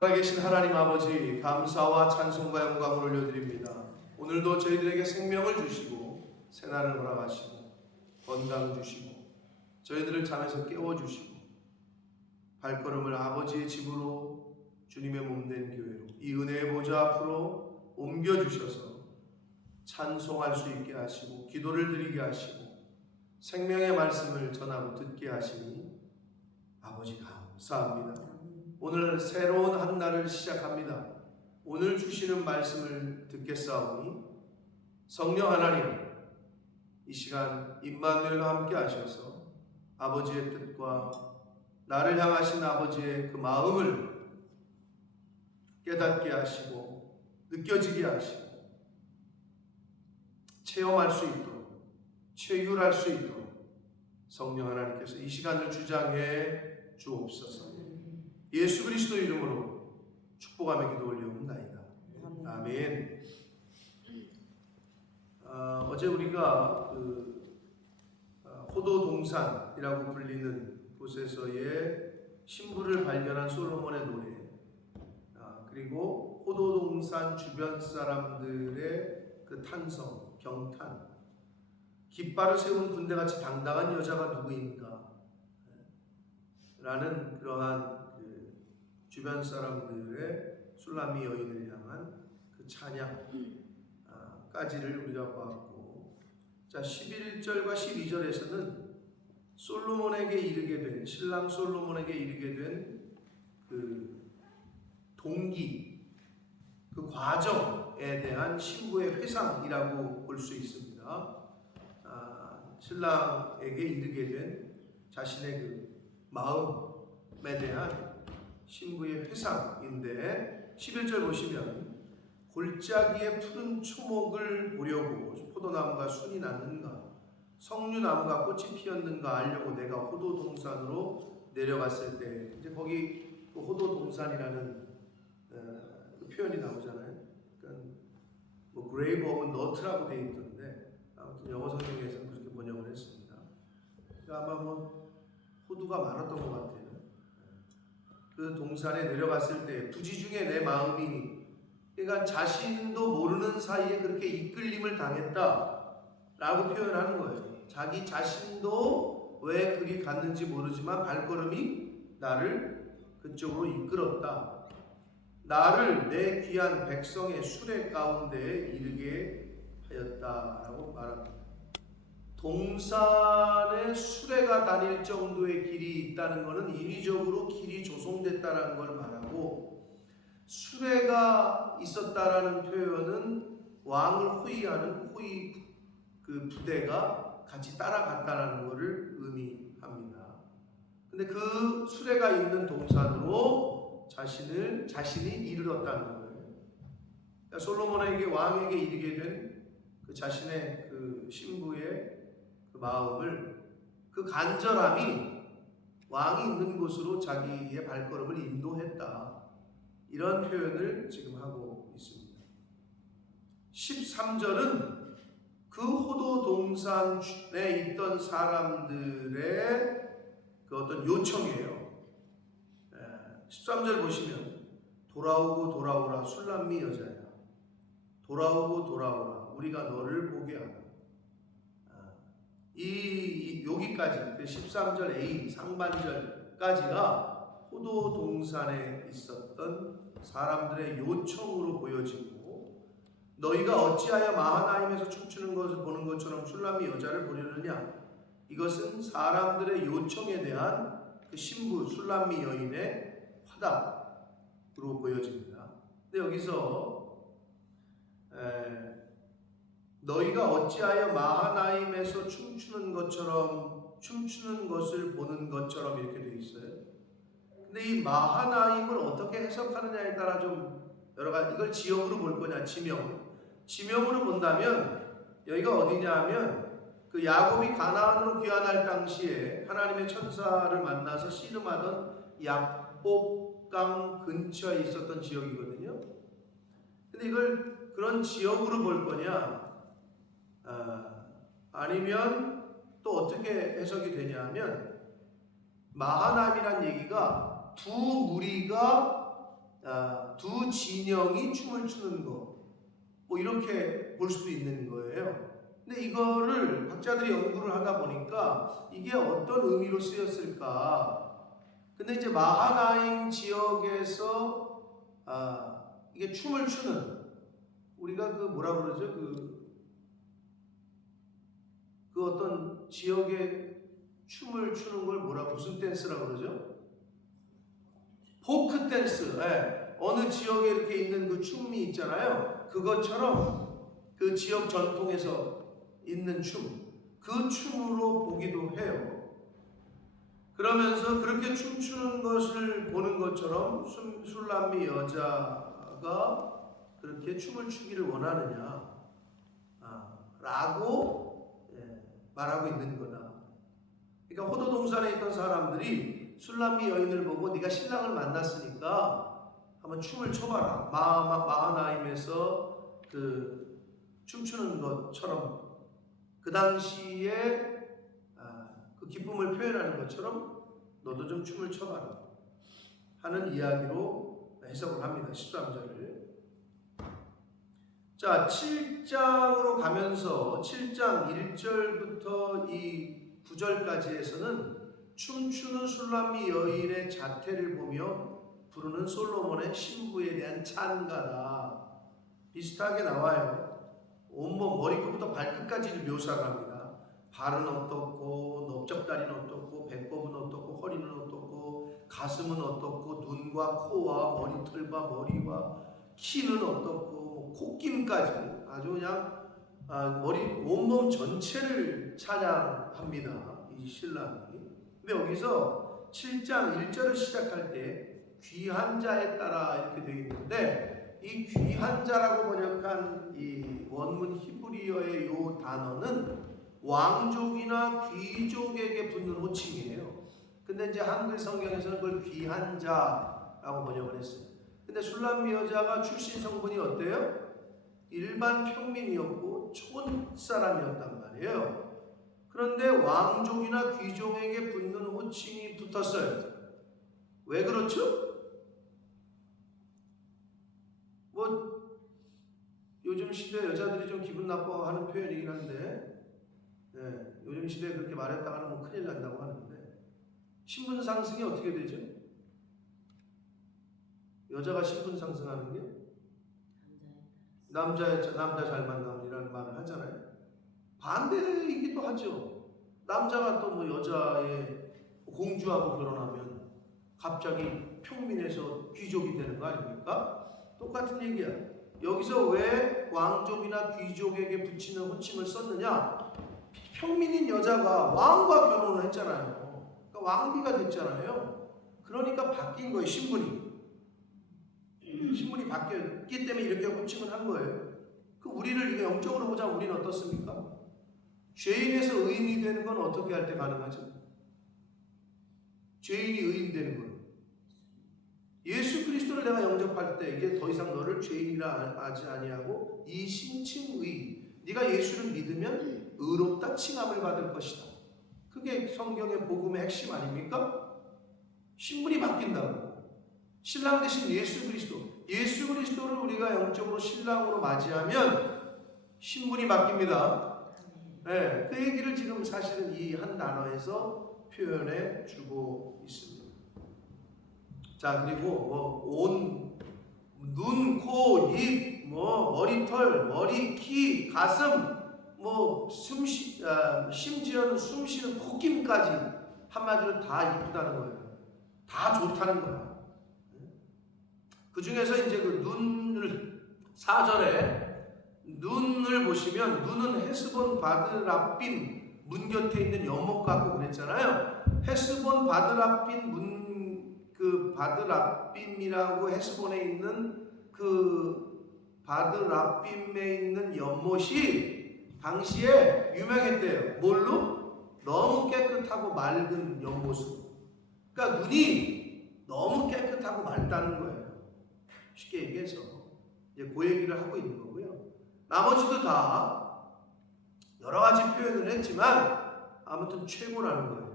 살아계신 하나님 아버지, 감사와 찬송과 영광을 올려드립니다. 오늘도 저희들에게 생명을 주시고 새날을 허락하시고 건강 주시고 저희들을 잠에서 깨워주시고 발걸음을 아버지의 집으로 주님의 몸된 교회로 이 은혜의 보좌 앞으로 옮겨주셔서 찬송할 수 있게 하시고 기도를 드리게 하시고 생명의 말씀을 전하고 듣게 하시니 아버지 감사합니다. 오늘 새로운 한 날을 시작합니다. 오늘 주시는 말씀을 듣겠사오니 성령 하나님 이 시간 임마누엘과 함께 하셔서 아버지의 뜻과 나를 향하신 아버지의 그 마음을 깨닫게 하시고 느껴지게 하시고 체험할 수 있도록 체휼할 수 있도록 성령 하나님께서 이 시간을 주장해 주옵소서. 예수 그리스도 이름으로 축복하며 기도 올려옵나이다. 아멘. 어제 우리가 호도동산이라고 불리는 곳에서의 신부를 발견한 솔로몬의 노래, 그리고 호도동산 주변 사람들의 그 탄성, 경탄, 깃발을 세운 군대같이 당당한 여자가 누구인가? 라는 그러한 주변 사람들의 술람미 여인을 향한 그 찬양까지를 우리가 보았고, 자 11절과 12절에서는 솔로몬에게 이르게 된 신랑 솔로몬에게 이르게 된 그 동기, 그 과정에 대한 신부의 회상이라고 볼 수 있습니다. 신랑에게 이르게 된 자신의 그 마음에 대한 신부의 회상인데 11절 보시면 골짜기에 푸른 초목을 보려고 포도나무가 순이 났는가 석류나무가 꽃이 피었는가 알려고 내가 호도동산으로 내려갔을 때 이제 거기 그 호도동산이라는 그 표현이 나오잖아요. 그러니까 뭐 grave of nut라고 되어 있던데 아무튼 영어 성경에서는 그렇게 번역을 했습니다. 그러니까 아마 뭐 호두가 많았던 것 같아요. 그 동산에 내려갔을 때 부지 중에 내 마음이, 그러니까 자신도 모르는 사이에 그렇게 이끌림을 당했다라고 표현하는 거예요. 자기 자신도 왜 그리 갔는지 모르지만 발걸음이 나를 그쪽으로 이끌었다. 나를 내 귀한 백성의 수레 가운데에 이르게 하였다라고 말합니다. 동산에 수레가 다닐 정도의 길이 있다는 것은 인위적으로 길이 조성됐다는 걸 말하고, 수레가 있었다라는 표현은 왕을 호위하는 그 부대가 같이 따라갔다는 것을 의미합니다. 근데 그 수레가 있는 동산으로 자신이 이르렀다는 거예요. 그러니까 솔로몬에게 왕에게 이르게 된 그 자신의 그 신부의 그 마음을, 그 간절함이 왕이 있는 곳으로 자기의 발걸음을 인도했다. 이런 표현을 지금 하고 있습니다. 13절은 그 호도동산에 있던 사람들의 그 어떤 요청이에요. 13절 보시면 돌아오고 돌아오라 술람미 여자야. 돌아오고 돌아오라 우리가 너를 보게 하라. 여기까지 그 13절 A 상반절까지가 호도동산에 있었던 사람들의 요청으로 보여지고, 너희가 어찌하여 마하나임에서 춤추는 것을 보는 것처럼 술람미 여자를 보려느냐, 이것은 사람들의 요청에 대한 그 신부 술람미 여인의 화답으로 보여집니다. 근데 여기서 너희가 어찌하여 마하나임에서 춤추는 것을 보는 것처럼 이렇게 되어 있어요. 근데 이 마하나임을 어떻게 해석하느냐에 따라 좀 여러 가지, 이걸 지역으로 볼 거냐, 지명으로 본다면 여기가 어디냐 하면 그 야곱이 가나안으로 귀환할 당시에 하나님의 천사를 만나서 씨름하던 약복강 근처에 있었던 지역이거든요. 근데 이걸 그런 지역으로 볼 거냐, 아니면 또 어떻게 해석이 되냐면 마하나임이란 얘기가 두 무리가 두 진영이 춤을 추는 거, 뭐 이렇게 볼 수도 있는 거예요. 근데 이거를 학자들이 연구를 하다 보니까 이게 어떤 의미로 쓰였을까? 근데 이제 마하나임 지역에서 이게 춤을 추는, 우리가 그 뭐라 그러죠? 그 어떤 지역의 춤을 추는 걸 무슨 댄스라고 그러죠? 포크 댄스. 예. 어느 지역에 이렇게 있는 그 춤이 있잖아요. 그것처럼 그 지역 전통에서 있는 춤, 그 춤으로 보기도 해요. 그러면서 그렇게 춤추는 것을 보는 것처럼 술람미 여자가 그렇게 춤을 추기를 원하느냐 라고 말하고 있는 거다. 그러니까 호도동산에 있던 사람들이 술람미 여인을 보고 네가 신랑을 만났으니까 한번 춤을 춰봐라. 마하나임에서 그 춤추는 것처럼 그 당시에 그 기쁨을 표현하는 것처럼 너도 좀 춤을 춰봐라 하는 이야기로 해석을 합니다. 13절을. 자, 7장으로 가면서 7장 1절부터 이 9절까지에서는 춤추는 술람미 여인의 자태를 보며 부르는 솔로몬의 신부에 대한 찬가다. 비슷하게 나와요. 온몸 머리끝부터 발끝까지를 묘사를 합니다. 발은 어떻고, 넓적다리는 어떻고, 배꼽은 어떻고, 허리는 어떻고, 가슴은 어떻고, 눈과 코와 머리털과 머리와 키는 어떻고, 콧김까지 아주 그냥 온몸 전체를 찬양합니다. 이 신랑이. 근데 여기서 7장 1절을 시작할 때 귀한 자에 따라 이렇게 되어 있는데, 이 귀한 자라고 번역한 이 원문 히브리어의 이 단어는 왕족이나 귀족에게 붙는 호칭이에요. 근데 이제 한글 성경에서는 그걸 귀한 자라고 번역을 했어요. 근데 술람미 여자가 출신 성분이 어때요? 일반 평민이었고 촌 사람이었단 말이에요. 그런데 왕족이나 귀족에게 붙는 호칭이 붙었어요. 왜 그렇죠? 뭐 요즘 시대 여자들이 좀 기분 나빠하는 표현이긴 한데, 요즘 시대에 그렇게 말했다가는 뭐 큰일 난다고 하는데, 신분 상승이 어떻게 되죠? 여자가 신분 상승하는 게 남자 잘 만남이라는 말을 하잖아요. 반대이기도 하죠. 남자가 또 뭐 여자의 공주하고 결혼하면 갑자기 평민에서 귀족이 되는 거 아닙니까? 똑같은 얘기야. 여기서 왜 왕족이나 귀족에게 붙이는 호칭을 썼느냐? 평민인 여자가 왕과 결혼을 했잖아요. 그러니까 왕비가 됐잖아요. 그러니까 바뀐 거예요, 신분이. 신분이 바뀌었기 때문에 이렇게 호칭을 한 거예요. 그 우리를 이게 영적으로 보자면 우리는 어떻습니까? 죄인에서 의인이 되는 건 어떻게 할 때 가능하죠? 죄인이 의인 되는 건 예수 그리스도를 내가 영접할 때 이제 더 이상 너를 죄인이라 하지 아니하고 이 신칭의, 네가 예수를 믿으면 의롭다 칭함을 받을 것이다. 그게 성경의 복음의 핵심 아닙니까? 신분이 바뀐다고. 신랑 대신 예수 그리스도를 우리가 영적으로 신랑으로 맞이하면 신분이 바뀝니다. 그 얘기를 지금 사실은 이 한 단어에서 표현해 주고 있습니다. 자, 그리고 눈, 코, 입, 머리털, 머리, 키, 가슴, 심지어는 숨쉬는 콧김까지 한마디로 다 이쁘다는 거예요. 다 좋다는 거야. 그 중에서 이제 그 눈을 4절에 눈을 보시면 눈은 헤스본 바드라빔 문 곁에 있는 연못 같고 그랬잖아요. 헤스본 바드라빔 그 바드라빔이라고 헤스본에 있는 그 바드라빔에 있는 연못이 당시에 유명했대요. 뭘로? 너무 깨끗하고 맑은 연못으로. 그러니까 눈이 너무 깨끗하고 맑다는 거예요. 쉽게 얘기해서 이제 그 얘기를 하고 있는 거고요. 나머지도 다 여러 가지 표현을 했지만 아무튼 최고라는 거예요.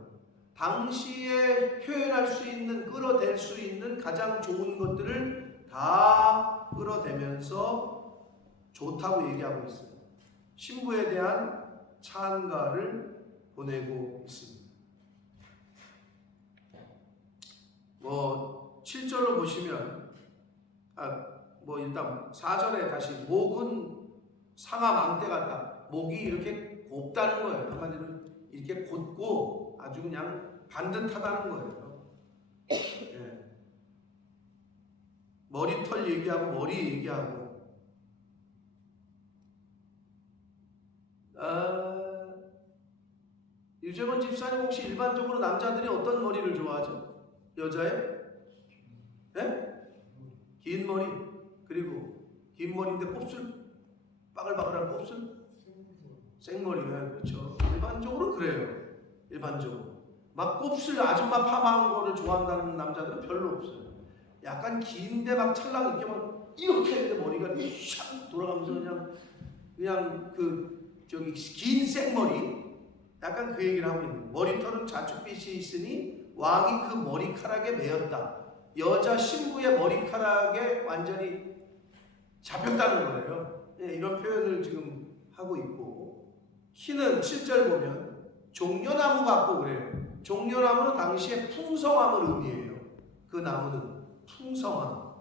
당시에 표현할 수 있는, 끌어댈 수 있는 가장 좋은 것들을 다 좋다고 얘기하고 있어요. 신부에 대한 찬가를 보내고 있습니다. 7절로 보시면 일단 4절에 다시 목은 상아 망대 같다. 목이 이렇게 곱다는 거예요. 한마디로 이렇게 곧고 아주 그냥 반듯하다는 거예요. 예. 머리털 얘기하고 머리 얘기하고 유재건 집사님 혹시 일반적으로 남자들이 어떤 머리를 좋아하죠? 여자의? 네? 긴 머리. 그리고 긴 머리인데 곱슬 빠글빠글한 곱슬? 생머리가 그렇죠. 일반적으로 그래요. 일반적으로 막 곱슬 아줌마 파마한 거를 좋아한다는 남자들은 별로 없어요. 약간 긴데 막 찰랑 이렇게 막 이렇게 했는데 머리가 샥 돌아가면서 그냥 긴 생머리 약간 그 얘기를 하고 있는. 머리털은 자줏빛이 있으니 왕이 그 머리카락에 매였다. 여자 신부의 머리카락에 완전히 잡혔다는 거예요. 네, 이런 표현을 지금 하고 있고, 키는 7절 보면 종려나무 같고 그래요. 종려나무는 당시에 풍성함을 의미해요. 그 나무는 풍성함.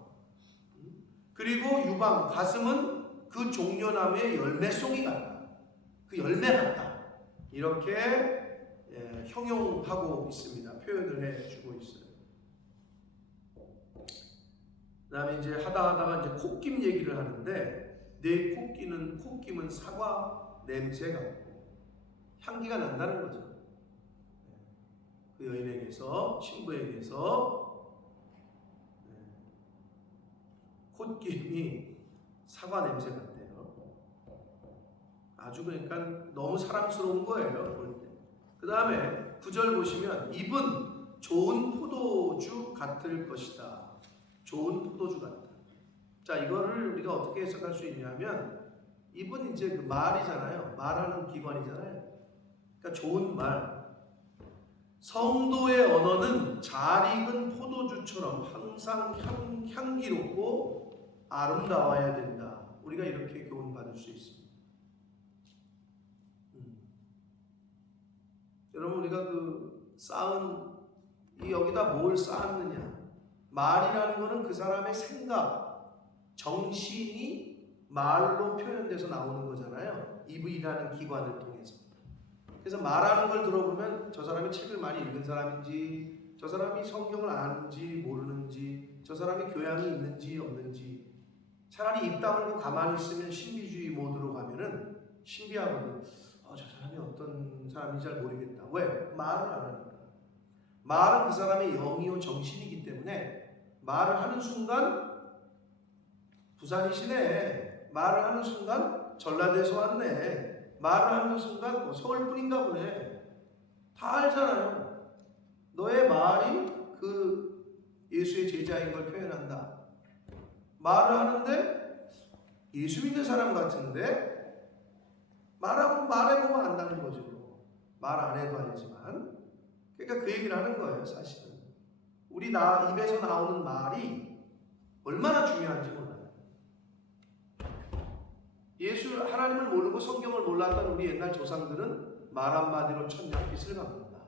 그리고 유방, 가슴은 그 종려나무의 열매송이 같다. 그 열매 같다. 이렇게 형용하고 있습니다. 표현을 해주고 있어요. 그 다음에 이제 하다가 이제 콧김 얘기를 하는데, 내 콧김은 사과 냄새 같고 향기가 난다는 거죠. 그 여인에게서, 신부에게서 콧김이 사과 냄새 같대요. 아주 그러니까 너무 사랑스러운 거예요, 볼 때. 그 다음에 9절 보시면 입은 좋은 포도주 같을 것이다. 좋은 포도주 같다. 자, 이거를 우리가 어떻게 해석할 수 있냐면, 입은 이제 그 말이잖아요. 말하는 기관이잖아요. 그러니까 좋은 말. 성도의 언어는 잘 익은 포도주처럼 항상 향기롭고 아름다워야 된다. 우리가 이렇게 교훈받을 수 있습니다. 여러분, 우리가 여기다 뭘 쌓았느냐? 말이라는 거는 그 사람의 생각, 정신이 말로 표현돼서 나오는 거잖아요. 입이라는 기관을 통해서. 그래서 말하는 걸 들어보면 저 사람이 책을 많이 읽은 사람인지, 저 사람이 성경을 아는지 모르는지, 저 사람이 교양이 있는지 없는지. 차라리 입 다물고 가만히 있으면 신비주의 모드로 가면은 신비하거든. 저 사람이 어떤 사람인지 잘 모르겠다. 왜? 말을 안 하니까. 말은 그 사람의 영이요 정신이기 때문에 말을 하는 순간 부산이시네. 말을 하는 순간 전라도에서 왔네. 말을 하는 순간 서울뿐인가 보네. 다 알잖아요. 너의 말이 그 예수의 제자인 걸 표현한다. 말을 하는데 예수 믿는 사람 같은데 말해보면 안다는 거죠. 말 안 해도 알지만. 그러니까 그 얘기를 하는 거예요, 사실은. 우리 입에서 나오는 말이 얼마나 중요한지 몰라요. 하나님을 모르고 성경을 몰랐던 우리 옛날 조상들은 말 한마디로 천냥빚을 갚는다.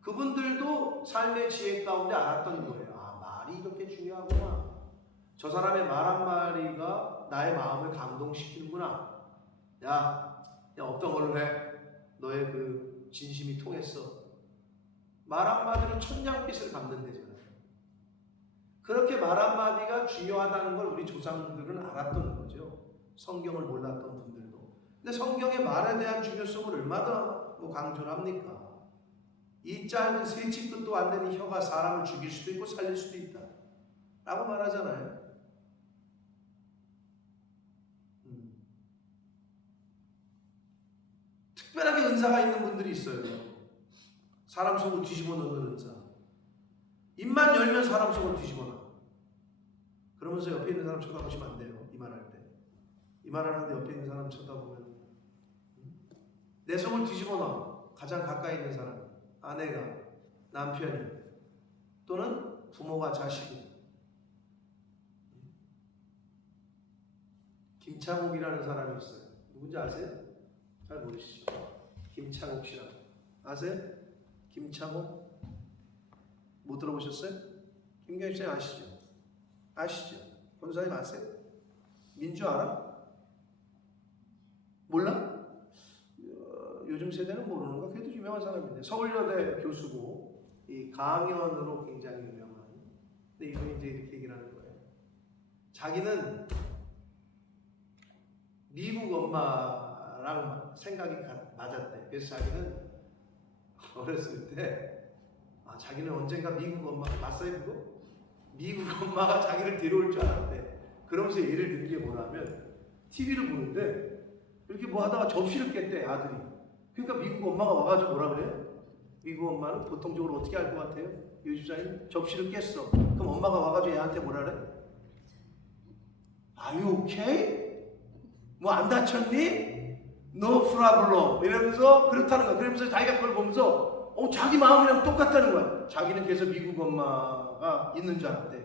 그분들도 삶의 지혜 가운데 알았던 거예요. 말이 이렇게 중요하구나. 저 사람의 말 한마디가 나의 마음을 감동시키는구나. 야, 없던 걸로 해. 너의 그 진심이 통했어. 말 한마디로 천냥빚을 갚는 데잖아요. 그렇게 말 한마디가 중요하다는 걸 우리 조상들은 알았던 거죠. 성경을 몰랐던 분들도. 근데 성경의 말에 대한 중요성을 얼마나 강조를 합니까? 이 짧은 새치끝도 안 되는 혀가 사람을 죽일 수도 있고 살릴 수도 있다 라고 말하잖아요. 특별하게 은사가 있는 분들이 있어요. 사람 속을 뒤집어 놓는 은사. 입만 열면 사람 속을 뒤집어 놔. 그러면서 옆에 있는 사람 쳐다보시면 안 돼요. 이 말할 때. 이 말하는데 옆에 있는 사람 쳐다보면 내 속을 뒤집어 놔. 가장 가까이 있는 사람. 아내가, 남편이, 또는 부모가 자식이. 김창욱이라는 사람이 있어요. 누군지 아세요? 잘 모르시죠? 김창욱 씨라고. 아세요? 김창욱? 못 들어보셨어요? 김경희 씨 아시죠? 아시죠? 권사님 아세요? 민주 알아? 몰라? 요즘 세대는 모르는가? 그래도 유명한 사람인데 서울여대 교수고 이 강연으로 굉장히 유명한. 근데 이분이 이제 이렇게 얘기를 하는 거예요. 자기는 미국 엄마랑 생각이 맞았대. 그래서 자기는 어렸을 때 자기는 언젠가 미국 엄마가 봤어요 그거? 미국 엄마가 자기를 데려올 줄 알았대. 그러면서 예를 드는 게 뭐냐면 TV를 보는데 이렇게 뭐 하다가 접시를 깼대 아들이. 그러니까 미국 엄마가 와가지고 뭐라 그래요? 미국 엄마는 보통적으로 어떻게 할 것 같아요? 이 집사님 접시를 깼어. 그럼 엄마가 와가지고 얘한테 뭐라 그래? Are you okay? 뭐 안 다쳤니? No problem. 이러면서 그렇다는 거야. 그러면서 자기가 그걸 보면서 자기 마음이랑 똑같다는 거야. 자기는 그래서 미국 엄마가 있는 줄 알았대.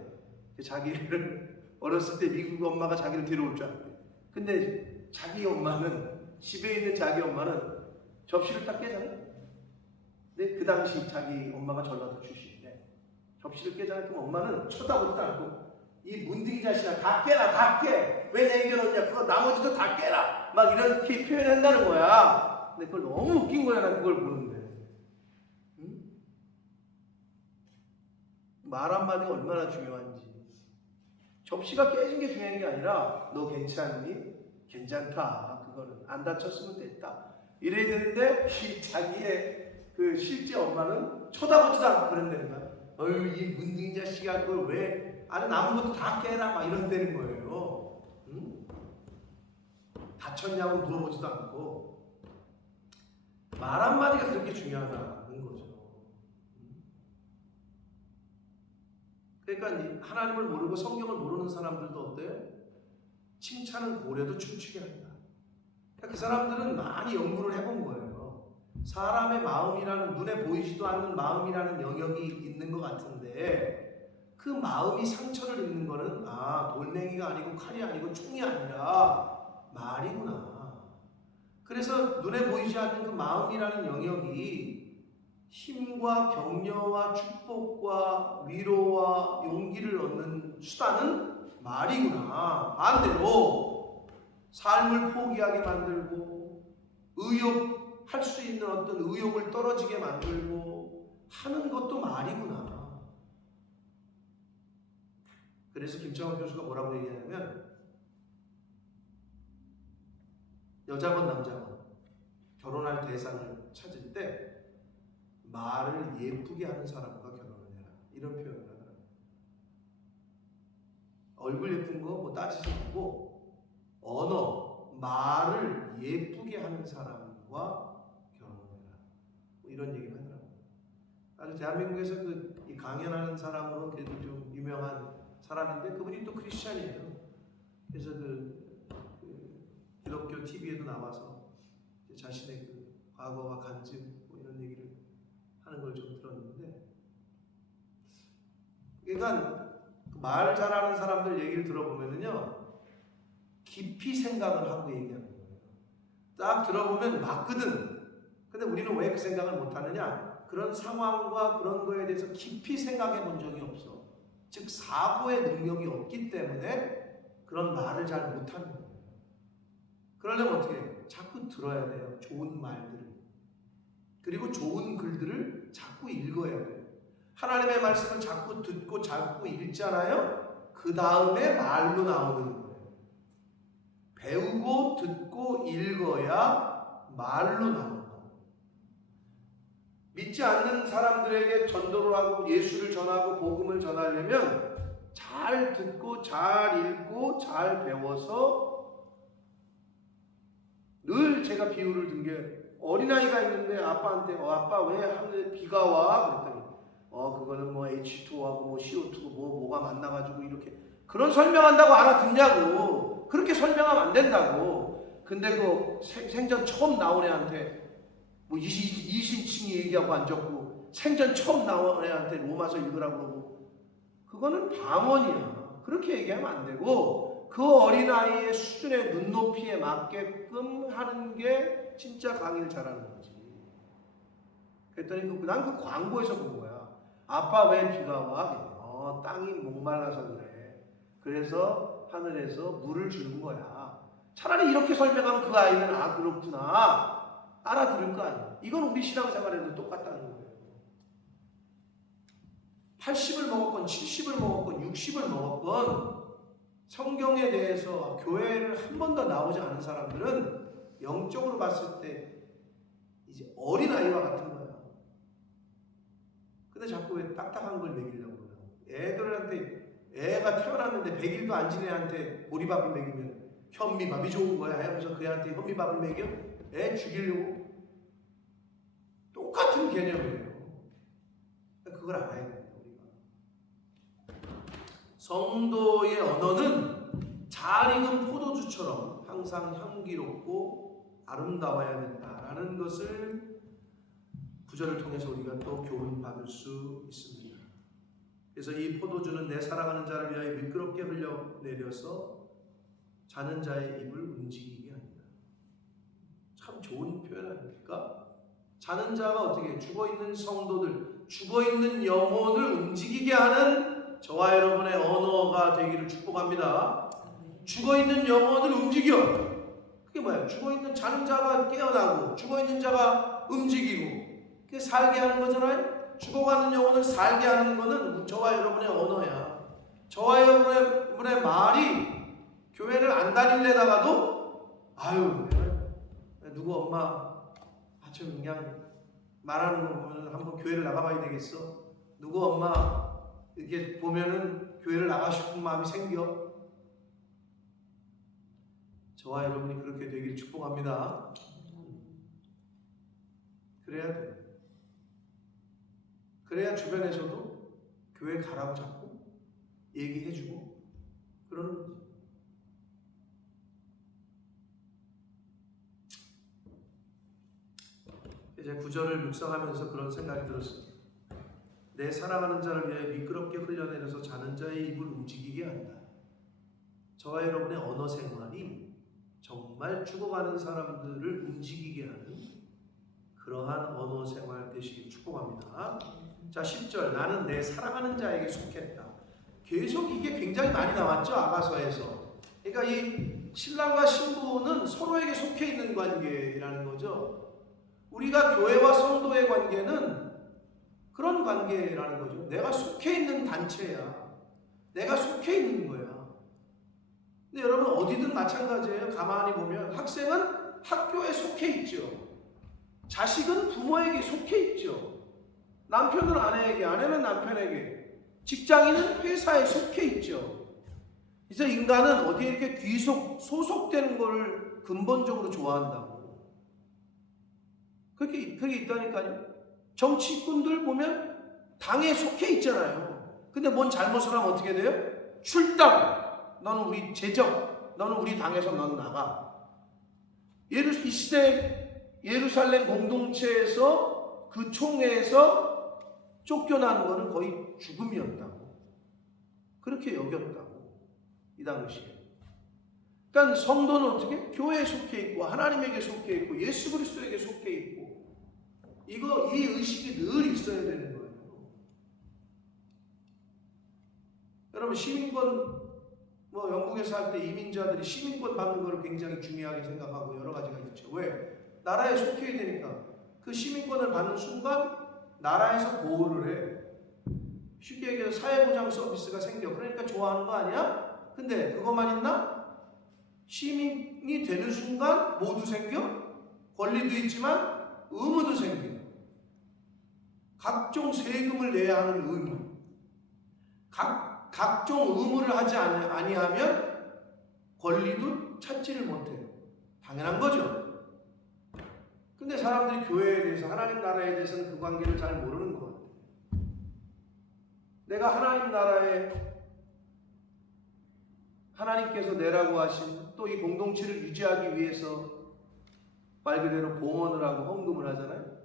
자기를 어렸을 때 미국 엄마가 자기를 데려올 줄 알았대. 근데 자기 엄마는 집에 있는 자기 엄마는 접시를 딱 깨잖아요. 근데 그 당시 자기 엄마가 전라도 출신인데 접시를 깨잖아요. 그럼 엄마는 쳐다보지도 않고 이 문둥이 자식아 다 깨라 다 깨. 왜 남겨놓냐. 그거 나머지도 다 깨라. 막 이렇게 표현한다는 거야. 근데 그걸 너무 웃긴 거야. 난 그걸 보는데. 응? 말 한마디가 얼마나 중요한지. 접시가 깨진 게 중요한 게 아니라 너 괜찮니? 괜찮다. 그거는 안 다쳤으면 됐다. 이래야 되는데 자기의 그 실제 엄마는 쳐다보지도 않고 그런다는 거야. 어휴 이 문둥이 자식아 그걸 왜 아니 남은 것도 다 깨라 막 이런다는 거예요. 응? 다쳤냐고 물어보지도 않고 말 한마디가 그렇게 중요하다는 거죠. 그러니까 하나님을 모르고 성경을 모르는 사람들도 어때요? 칭찬은 고래도 춤추게 한다. 그러니까 그 사람들은 많이 연구를 해본 거예요. 사람의 마음이라는 눈에 보이지도 않는 마음이라는 영역이 있는 것 같은데 그 마음이 상처를 입는 거는 돌멩이가 아니고 칼이 아니고 총이 아니라 말이구나. 그래서 눈에 보이지 않는 그 마음이라는 영역이 힘과 격려와 축복과 위로와 용기를 얻는 수단은 말이구나. 반대로 삶을 포기하게 만들고 의욕할 수 있는 어떤 의욕을 떨어지게 만들고 하는 것도 말이구나. 그래서 김창원 교수가 뭐라고 얘기하냐면 여자건 남자건 결혼할 대상을 찾을 때 말을 예쁘게 하는 사람과 결혼을 해라. 이런 표현을 하더라고요. 얼굴 예쁜 거 뭐 따지지 말고 언어, 말을 예쁘게 하는 사람과 결혼을 해라. 뭐 이런 얘기를 하더라고요. 아주 대한민국에서 이 강연하는 사람으로 그래도 좀 유명한 사람인데 그분이 또 크리스찬이에요. 그래서 기독교 TV에도 나와서 자신의 과거와 간증 뭐 이런 얘기를 하는 걸 좀 들었는데, 그러니까 말 잘하는 사람들 얘기를 들어보면요 깊이 생각을 하고 얘기하는 거예요. 딱 들어보면 맞거든. 근데 우리는 왜 그 생각을 못하느냐? 그런 상황과 그런 거에 대해서 깊이 생각해 본 적이 없어. 즉 사고의 능력이 없기 때문에 그런 말을 잘 못하는 거예요. 그러려면 어떻게 해요? 자꾸 들어야 돼요. 좋은 말들을. 그리고 좋은 글들을 자꾸 읽어야 돼요. 하나님의 말씀을 자꾸 듣고 자꾸 읽잖아요. 그 다음에 말로 나오는 거예요. 배우고 듣고 읽어야 말로 나오는 거예요. 믿지 않는 사람들에게 전도를 하고 예수를 전하고 복음을 전하려면 잘 듣고 잘 읽고 잘 배워서, 늘 제가 비유를 든 게 어린아이가 있는데 아빠한테 아빠 왜 하늘에 비가 와? 그랬더니 그거는 뭐 H2하고 뭐 CO2고 뭐가 만나가지고 이렇게 그런 설명한다고 알아듣냐고. 그렇게 설명하면 안 된다고. 근데 그 생전 처음 나온 애한테 뭐 이신칭이 얘기하고 앉았고 생전 처음 나온 애한테 로마서 읽으라고 그러고 그거는 방언이야. 그렇게 얘기하면 안 되고 그 어린아이의 수준의 눈높이에 맞게끔 하는 게 진짜 강의를 잘하는 거지. 그랬더니 난 그 광고에서 본 거야. 아빠 왜 비가 와? 땅이 목말라서 그래. 그래서 하늘에서 물을 주는 거야. 차라리 이렇게 설명하면 그 아이는 그렇구나 알아들을 거 아니야. 이건 우리 신앙생활에도 똑같다는 거예요. 80을 먹었건 70을 먹었건 60을 먹었건 성경에 대해서 교회를 한 번도 나오지 않은 사람들은 영적으로 봤을 때 이제 어린아이와 같은 거야. 근데 자꾸 왜 딱딱한 걸 먹이려고 그래요? 애들한테 애가 태어났는데 100일도 안 진 애한테 보리밥을 먹이면 현미밥이 좋은 거야 하면서 그 애한테 현미밥을 먹여? 애 죽이려고? 똑같은 개념이에요. 그걸 알아야 돼요. 성도의 언어는 잘 익은 포도주처럼 항상 향기롭고 아름다워야 된다라는 것을 구절을 통해서 우리가 또 교훈받을 수 있습니다. 그래서 이 포도주는 내 사랑하는 자를 위하여 미끄럽게 흘러내려서 자는 자의 입을 움직이게 합니다. 참 좋은 표현 아닙니까? 자는 자가 어떻게 죽어있는 성도들, 죽어있는 영혼을 움직이게 하는 저와 여러분의 언어가 되기를 축복합니다. 죽어있는 영혼을 움직여. 그게 뭐야? 죽어있는 자는 자가 깨어나고 죽어있는 자가 움직이고 그게 살게 하는 거잖아요. 죽어가는 영혼을 살게 하는 거는 저와 여러분의 언어야. 저와 여러분의 말이 교회를 안 다닐래다가도 누구 엄마 좀 그냥 말하는 거 보면 한번 교회를 나가봐야 되겠어. 누구 엄마 이렇게 보면은 교회를 나가고 싶은 마음이 생겨. 저와 여러분이 그렇게 되기를 축복합니다. 그래야 돼. 그래야 주변에서도 교회 가라고 자꾸 얘기해주고 그러는 거지. 이제 구절을 묵상하면서 그런 생각이 들었습니다. 내 사랑하는 자를 위하여 미끄럽게 흘러내려서 자는 자의 입을 움직이게 한다. 저와 여러분의 언어 생활이 정말 죽어가는 사람들을 움직이게 하는 그러한 언어 생활 되시길 축복합니다. 자, 10절 나는 내 사랑하는 자에게 속했다. 계속 이게 굉장히 많이 나왔죠. 아가서에서. 그러니까 이 신랑과 신부는 서로에게 속해 있는 관계라는 거죠. 우리가 교회와 성도의 관계는 그런 관계라는 거죠. 내가 속해 있는 단체야. 내가 속해 있는 거야. 근데 여러분 어디든 마찬가지예요. 가만히 보면 학생은 학교에 속해 있죠. 자식은 부모에게 속해 있죠. 남편은 아내에게, 아내는 남편에게, 직장인은 회사에 속해 있죠. 그래서 인간은 어디에 이렇게 소속되는 걸 근본적으로 좋아한다고. 그게 있다니까요. 정치꾼들 보면 당에 속해 있잖아요. 근데 뭔 잘못을 하면 어떻게 돼요? 출당! 너는 우리 제적! 너는 우리 당에서 넌 나가. 이 시대 예루살렘 공동체에서 그 총회에서 쫓겨나는 것은 거의 죽음이었다고. 그렇게 여겼다고. 이 당시에. 그러니까 성도는 어떻게? 교회에 속해 있고 하나님에게 속해 있고 예수 그리스도에게 속해 있고 이 의식이 늘 있어야 되는 거예요. 여러분 시민권 영국에서 할 때 이민자들이 시민권 받는 것을 굉장히 중요하게 생각하고 여러 가지가 있죠. 왜? 나라에 속해야 되니까. 그 시민권을 받는 순간 나라에서 보호를 해. 쉽게 얘기해서 사회보장 서비스가 생겨. 그러니까 좋아하는 거 아니야? 근데 그것만 있나? 시민이 되는 순간 뭐도 생겨? 권리도 있지만 의무도 생겨. 각종 세금을 내야 하는 의무. 각종 의무를 하지 아니하면 권리도 찾지를 못해요. 당연한 거죠. 근데 사람들이 교회에 대해서 하나님 나라에 대해서는 그 관계를 잘 모르는 것 같아요. 내가 하나님 나라에 하나님께서 내라고 하신 또 이 공동체를 유지하기 위해서 말 그대로 봉헌을 하고 헌금을 하잖아요.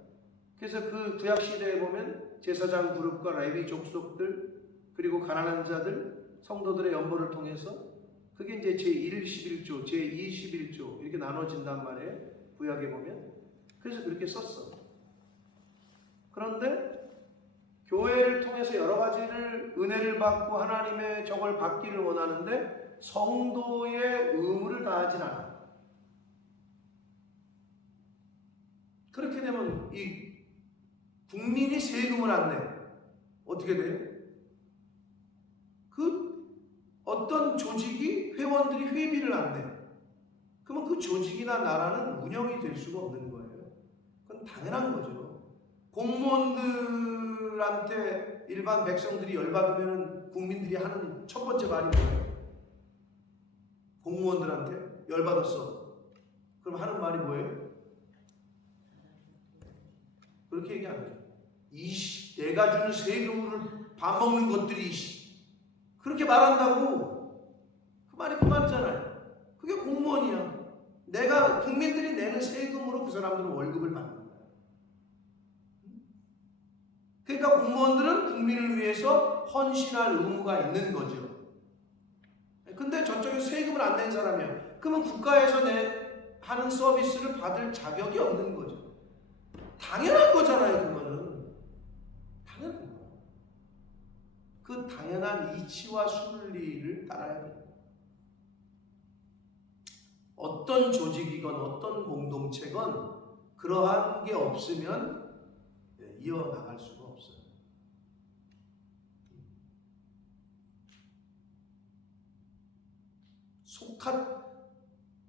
그래서 그 구약 시대에 보면 제사장 그룹과 레위 족속들 그리고 가난한 자들 성도들의 연보를 통해서. 그게 이제 제1, 11조, 제2, 11조 이렇게 나눠진단 말이에요. 구약에 보면. 그래서 그렇게 썼어. 그런데 교회를 통해서 여러 가지를 은혜를 받고 하나님의 저걸 받기를 원하는데 성도의 의무를 다하진 않아. 그렇게 되면 이 국민이 세금을 안 내. 어떻게 돼요? 그 어떤 조직이 회원들이 회비를 안 내. 그러면 그 조직이나 나라는 운영이 될 수가 없는 거예요. 그건 당연한 거죠. 공무원들한테 일반 백성들이 열받으면 국민들이 하는 첫 번째 말이 뭐예요? 공무원들한테 열받았어. 그럼 하는 말이 뭐예요? 그렇게 얘기 안 해요. 이씨, 내가 주는 세금으로 밥 먹는 것들이 이씨. 그렇게 말한다고. 그 말이 그 말이잖아요. 그게 공무원이야. 내가 국민들이 내는 세금으로 그 사람들은 월급을 받는 거야. 그러니까 공무원들은 국민을 위해서 헌신할 의무가 있는 거죠. 근데 저쪽에서 세금을 안 낸 사람이야. 그러면 국가에서 하는 서비스를 받을 자격이 없는 거죠. 당연한 거잖아요, 그거는. 당연한 거야. 그 당연한 이치와 순리를 따라야 돼요. 어떤 조직이건 어떤 공동체건 그러한 게 없으면 이어나갈 수가 없어요.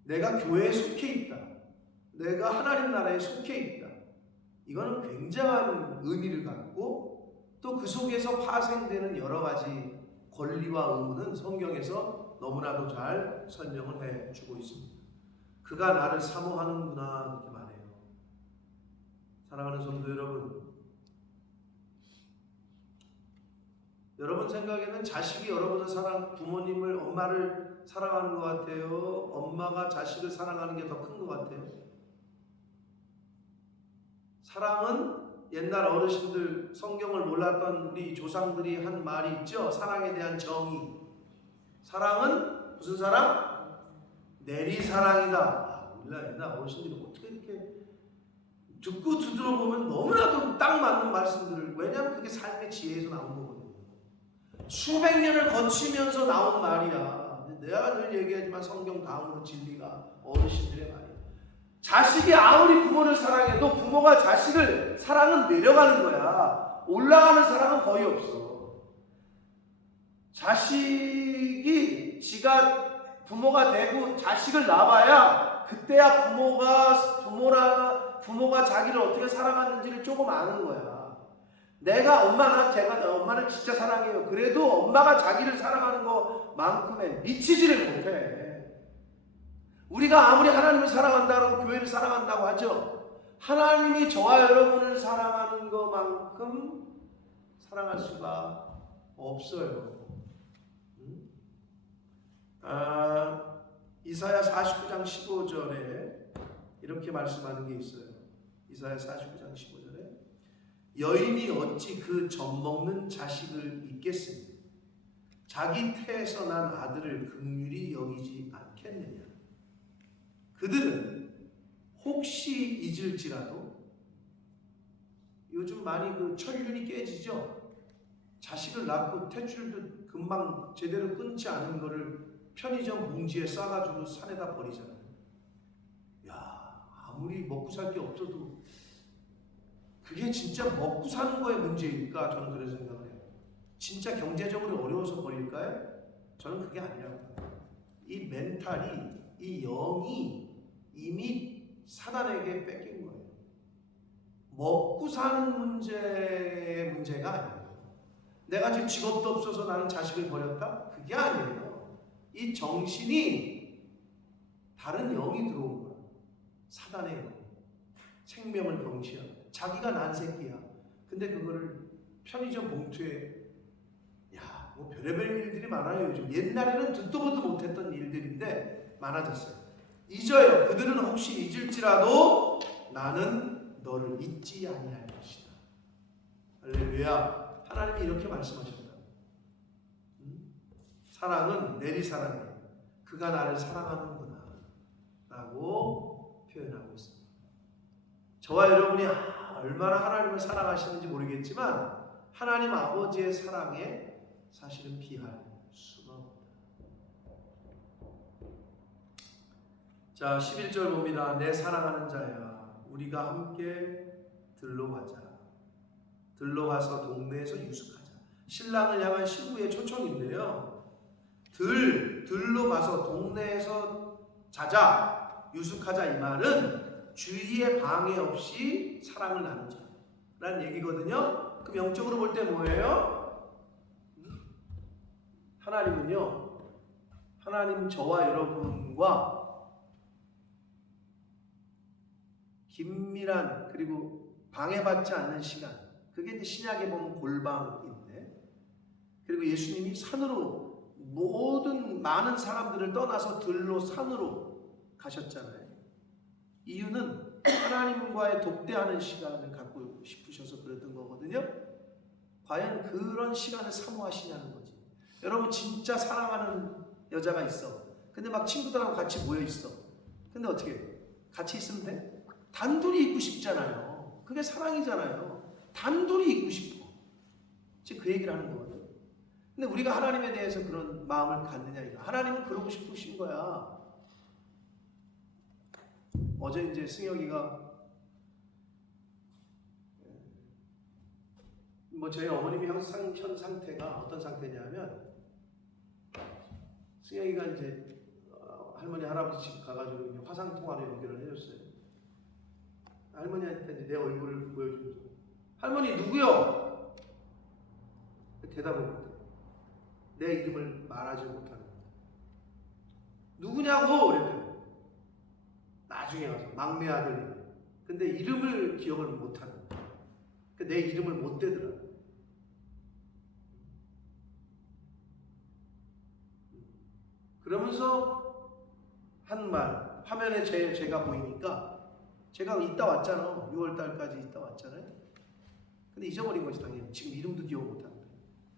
내가 교회에 속해 있다. 내가 하나님 나라에 속해 있다. 이거는 굉장한 의미를 갖고 또 그 속에서 파생되는 여러 가지 권리와 의무는 성경에서 너무나도 잘 설명을 해주고 있습니다. 그가 나를 사모하는구나 그렇게 말해요. 사랑하는 성도 여러분 생각에는 자식이 여러분을 부모님을, 엄마를 사랑하는 것 같아요? 엄마가 자식을 사랑하는 게 더 큰 것 같아요? 사랑은 옛날 어르신들, 성경을 몰랐던 우리 조상들이 한 말이 있죠. 사랑에 대한 정의. 사랑은 무슨 사랑? 내리사랑이다. 몰라, 옛날 어르신들이 어떻게 이렇게 듣고 들어보면 너무나도 딱 맞는 말씀들을, 왜냐하면 그게 삶의 지혜에서 나온 거거든요. 수백 년을 거치면서 나온 말이야. 내가 늘 얘기하지만 성경 다음으로 진리가 어르신들의 말이야. 자식이 아무리 부모를 사랑해도 부모가 자식을 사랑은 내려가는 거야. 올라가는 사랑은 거의 없어. 자식이 지가 부모가 되고 자식을 낳아야 그때야 부모가 자기를 어떻게 사랑하는지를 조금 아는 거야. 내가 엄마를 진짜 사랑해요. 그래도 엄마가 자기를 사랑하는 것만큼의 미치지를 못해. 우리가 아무리 하나님을 사랑한다고 교회를 사랑한다고 하죠. 하나님이 저와 여러분을 사랑하는 것만큼 사랑할 수가 없어요. 이사야 49장 15절에 이렇게 말씀하는 게 있어요. 이사야 49장 15절에 여인이 어찌 그 젖먹는 자식을 잊겠으며 자기 태에서 난 아들을 긍휼히 여기지 않겠느냐. 그들은 혹시 잊을지라도, 요즘 많이 그 천륜이 깨지죠. 자식을 낳고 탯줄도 금방 제대로 끊지 않은 거를 편의점 봉지에 싸가지고 산에다 버리잖아요. 야, 아무리 먹고 살 게 없어도 그게 진짜 먹고 사는 거의 문제일까? 저는 그런 생각을 해요. 진짜 경제적으로 어려워서 버릴까요? 저는 그게 아니라고 봐요. 이 멘탈이, 이 영이 이미 사단에게 뺏긴 거예요. 먹고 사는 문제가 아니에요. 내가 지금 직업도 없어서 나는 자식을 버렸다? 그게 아니에요. 이 정신이 다른 영이 들어온 거야. 사단의 영. 생명을 경시하고 자기가 난 새끼야. 근데 그거를 편의점 봉투에, 뭐 별의별 일들이 많아요. 요즘. 옛날에는 듣도 보도 못했던 일들인데 많아졌어요. 잊어요. 그들은 혹시 잊을지라도 나는 너를 잊지 아니할 것이다. 할렐루야. 하나님이 이렇게 말씀하셨다. 사랑은 내리사랑이에요. 그가 나를 사랑하는구나 라고 표현하고 있습니다. 저와 여러분이 얼마나 하나님을 사랑하시는지 모르겠지만 하나님 아버지의 사랑에 사실은 비할 수가 없다. 자, 11절 봅니다. 내 사랑하는 자야, 우리가 함께 들러 가자. 들러 가서 동네에서 유숙하자. 신랑을 향한 신부의 초청인데요. 들러 가서 동네에서 자자, 유숙하자, 이 말은 주위의 방해 없이 사랑을 나누자 라는 얘기거든요. 그럼 영적으로 볼 때 뭐예요? 하나님은요, 하나님 저와 여러분과 긴밀한, 그리고 방해받지 않는 시간, 그게 이제 신약에 보면 골방인데, 그리고 예수님이 산으로 모든 많은 사람들을 떠나서 들로 산으로 가셨잖아요. 이유는 하나님과의 독대하는 시간을 갖고 싶으셔서 그랬던 거거든요. 과연 그런 시간을 사모하시냐는 거지. 여러분 진짜 사랑하는 여자가 있어. 근데 막 친구들하고 같이 모여 있어. 근데 어떻게 해? 같이 있으면 돼? 단둘이 있고 싶잖아요. 그게 사랑이잖아요. 단둘이 있고 싶어. 지금 그 얘기를 하는 거거든. 근데 우리가 하나님에 대해서 그런 마음을 갖느냐 이거. 하나님은 그러고 싶으신 거야. 어제 이제 승혁이가 뭐 저희 어머님이 현 상태가 어떤 상태냐면, 승혁이가 이제 할머니 할아버지 집 가가지고 화상 통화로 연결을 해줬어요. 할머니한테 이제 내 얼굴을 보여주면서 할머니 누구요? 대답을 못해. 내 이름을 말하지 못하는 거야. 누구냐고 그랬더니 나중에 가서 막내 아들이래. 근데 이름을 기억을 못하는 거야. 내 이름을 못 대더라. 그러면서 한 말, 화면에 제가 보이니까, 제가 이따 왔잖아. 6월달까지 있다 왔잖아요. 근데 잊어버린 거지 당연히. 지금 이름도 기억 못하는 거야.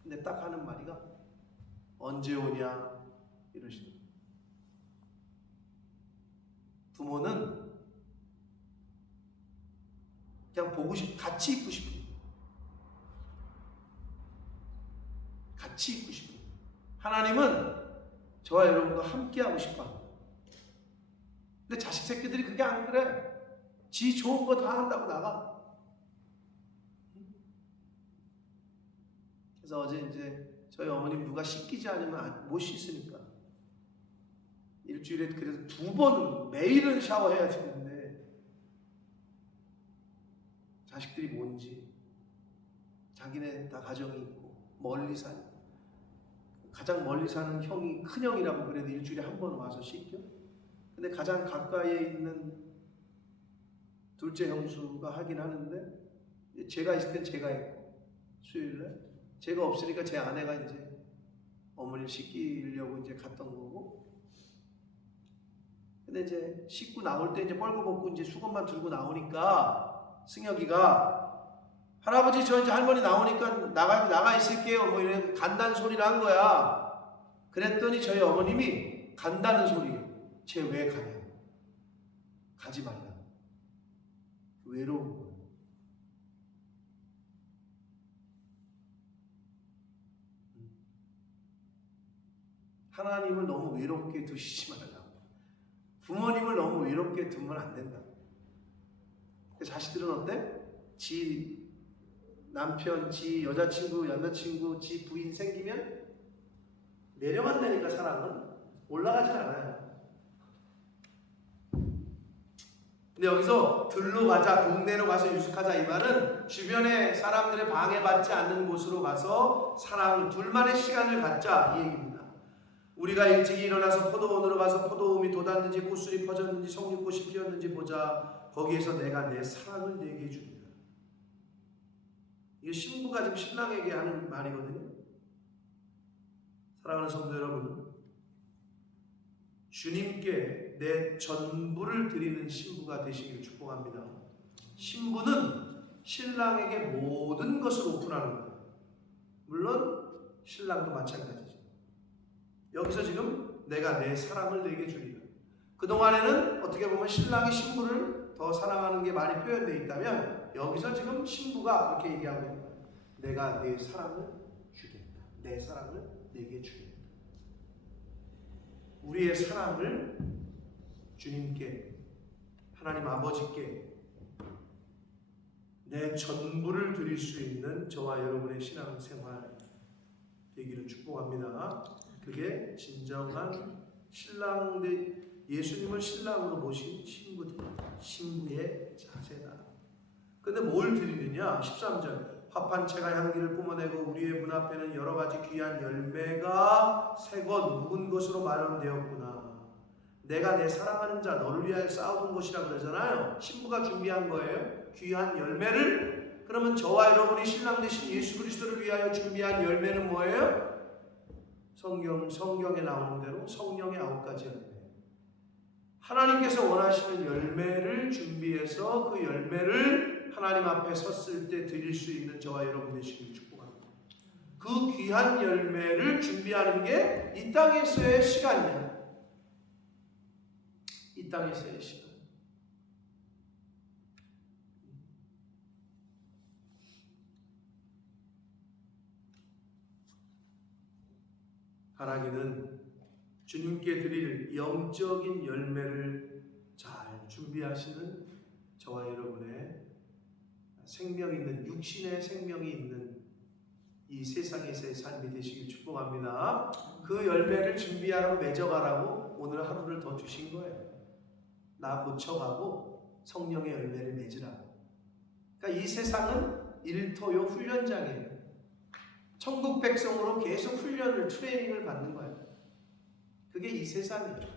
근데 딱 하는 말이가 언제 오냐 이러시더라고요. 부모는 그냥 보고 같이 있고 싶어요. 같이 있고 싶어요. 하나님은 저와 여러분과 함께 하고 싶어 합니다. 근데 자식 새끼들이 그게 안 그래. 지 좋은 거 다 한다고 나가. 그래서 어제 이제 저희 어머님 누가 씻기지 않으면 못 씻으니까 일주일에 그래서 2번 매일은 샤워해야 되는데, 자식들이 뭔지, 자기네 다 가정이 있고 멀리 사는, 가장 멀리 사는 형이 큰형이라고 그래도 일주일에 한 번 와서 씻겨. 근데 가장 가까이에 있는 둘째 형수가 하긴 하는데, 제가 있을 땐 제가 있고, 수요일날 제가 없으니까 제 아내가 이제 어머니를 씻기려고 이제 갔던 거고, 근데 이제 씻고 나올 때 이제 뻘거벗고 이제 수건만 들고 나오니까 승혁이가 할아버지 저 이제 할머니 나오니까 나가 있을게요 뭐 이런 간다는 소리를 한 거야. 그랬더니 저희 어머님이 간다는 소리, 쟤 왜 가냐, 가지 말라, 외로운 거야. 하나님을 너무 외롭게 두시지 말라. 부모님을 너무 외롭게 두면 안 된다. 자식들은 어때? 지 남편, 지 여자친구, 지 부인 생기면 내려간다니까. 사랑은 올라가지 않아요. 근데 여기서 들로 가자, 동네로 가서 유숙하자, 이 말은 주변에 사람들의 방해받지 않는 곳으로 가서 사랑을, 둘만의 시간을 갖자, 이 얘기입니다. 우리가 일찍 일어나서 포도원으로 가서 포도움이 돋았는지 꽃술이 퍼졌는지 석류꽃이 피었는지 보자. 거기에서 내가 내 사랑을 내게 해주리라. 이게 신부가 지금 신랑에게 하는 말이거든요. 사랑하는 성도 여러분, 주님께 내 전부를 드리는 신부가 되시길 축복합니다. 신부는 신랑에게 모든 것을 오픈하는 거예요. 물론 신랑도 마찬가지죠. 여기서 지금 내가 내 사랑을 내게 주리라. 그동안에는 어떻게 보면 신랑이 신부를 더 사랑하는 게 많이 표현되어 있다면 여기서 지금 신부가 그렇게 얘기하고 있는 거예요. 내가 내 사랑을 주겠다. 내 사랑을 내게 주겠다. 우리의 사랑을 주님께, 하나님 아버지께 내 전부를 드릴 수 있는 저와 여러분의 신앙생활 되기를 축복합니다. 그게 진정한 신랑, 예수님을 신랑으로 모신 신부의 자세다. 근데 뭘 드리느냐? 13절 합한 채가 향기를 뿜어내고 우리의 문 앞에는 여러 가지 귀한 열매가 새것 묵은 것으로 마련되었구나. 내가 내 사랑하는 자 너를 위하여 쌓아둔 것이라 그러잖아요. 신부가 준비한 거예요. 귀한 열매를. 그러면 저와 여러분이 신랑 되신 예수 그리스도를 위하여 준비한 열매는 뭐예요? 성경에 나오는 대로 성령의 9가지 열매. 하나님께서 원하시는 열매를 준비해서 그 열매를 하나님 앞에 섰을 때 드릴 수 있는 저와 여러분 되시길 축복합니다. 그 귀한 열매를 준비하는 게 이 땅에서의 시간이야. 이 땅에서의 시간. 바라기는 주님께 드릴 영적인 열매를 잘 준비하시는 저와 여러분의 생명 있는, 육신의 생명이 있는 이 세상에서의 삶이 되시길 축복합니다. 그 열매를 준비하라고 맺어가라고 오늘 하루를 더 주신 거예요. 나 고쳐가고 성령의 열매를 맺으라고. 그러니까 이 세상은 일터요 훈련장이에요. 천국 백성으로 계속 훈련을, 트레이닝을 받는 거예요. 그게 이 세상이에요.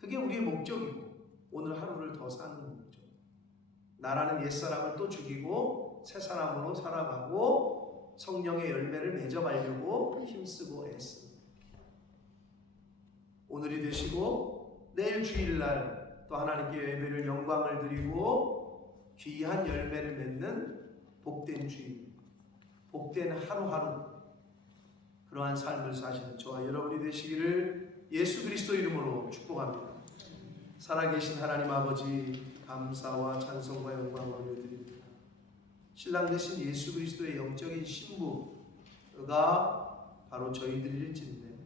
그게 우리의 목적이고 오늘 하루를 더 사는 목적. 나라는 옛사람을 또 죽이고 새 사람으로 살아가고 성령의 열매를 맺어가려고 힘쓰고 애씁니다. 오늘이 되시고 내일 주일날 또 하나님께 예배를 영광을 드리고 귀한 열매를 맺는 복된 주일, 복된 하루하루 그러한 삶을 사시는 저와 여러분이 되시기를 예수 그리스도 이름으로 축복합니다. 살아계신 하나님 아버지 감사와 찬송과 영광을 올려드립니다. 신랑 되신 예수 그리스도의 영적인 신부가 바로 저희들일진데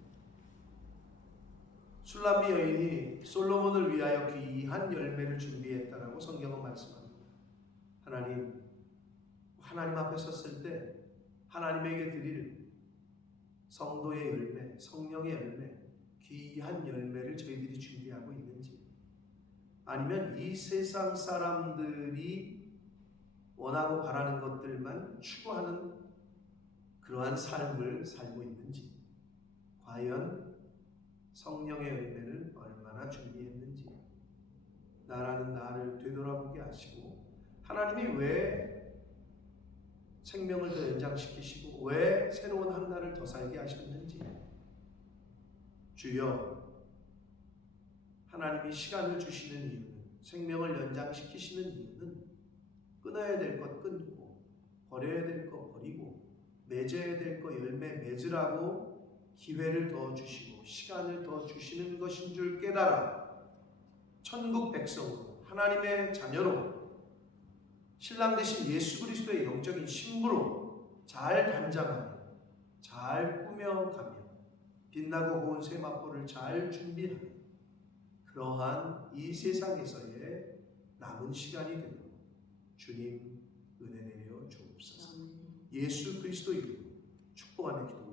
술람비 여인이 솔로몬을 위하여 귀한 열매를 준비했다라고 성경은 말씀합니다. 하나님 앞에 섰을 때 하나님에게 드릴 성도의 열매, 성령의 열매, 귀한 열매를 저희들이 준비하고 있는지, 아니면 이 세상 사람들이 원하고 바라는 것들만 추구하는 그러한 삶을 살고 있는지, 과연 성령의 열매를 얼마나 준비했는지, 나라는 나를 되돌아보게 하시고 하나님이 왜 생명을 더 연장시키시고 왜 새로운 한 날을 더 살게 하셨는지, 주여 하나님이 시간을 주시는 이유는, 생명을 연장시키시는 이유는 끊어야 될 것 끊고 버려야 될 것 버리고 맺어야 될 것 열매 맺으라고 기회를 더 주시고 시간을 더 주시는 것인 줄 깨달아 천국 백성으로 하나님의 자녀로 신랑 되신 예수 그리스도의 영적인 신부로 잘 단장하며 잘 꾸며가며 빛나고 고운 세마포를 잘 준비하며 그러한 이 세상에서의 남은 시간이 되도록 주님 은혜 내려 주옵소서. 예수 그리스도 이름으로 축복하며 기도합니다.